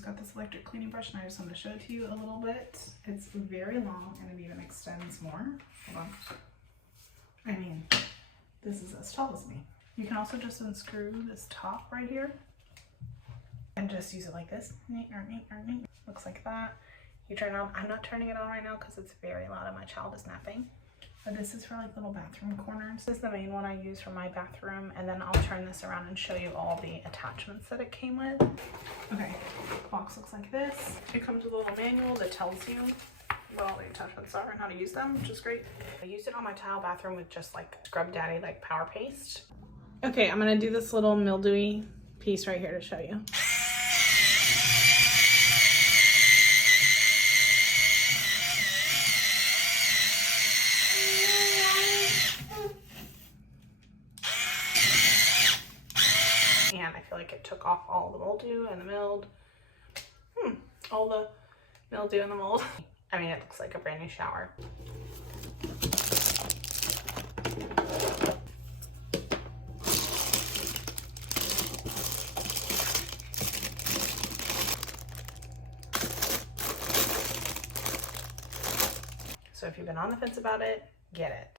just got this electric cleaning brush and I just want to show it to you a little bit. It's very long and it even extends more. Hold on. I mean, this is as tall as me. You can also just unscrew this top right here and just use it like this. Looks like that. You turn it on. I'm not turning it on right now because it's very loud and my child is napping. But this is for like little bathroom corners. This is the main one I use for my bathroom, and then I'll turn this around and show you all the attachments that it came with. Okay, the box looks like this. It comes with a little manual that tells you what all the attachments are and how to use them, which is great. I used it on my tile bathroom with just like Scrub Daddy like power paste. Okay, I'm gonna do this little mildewy piece right here to show you. And I feel like it took off all the mildew and the mold. All the mildew and the mold. I mean, it looks like a brand new shower. So if you've been on the fence about it, get it.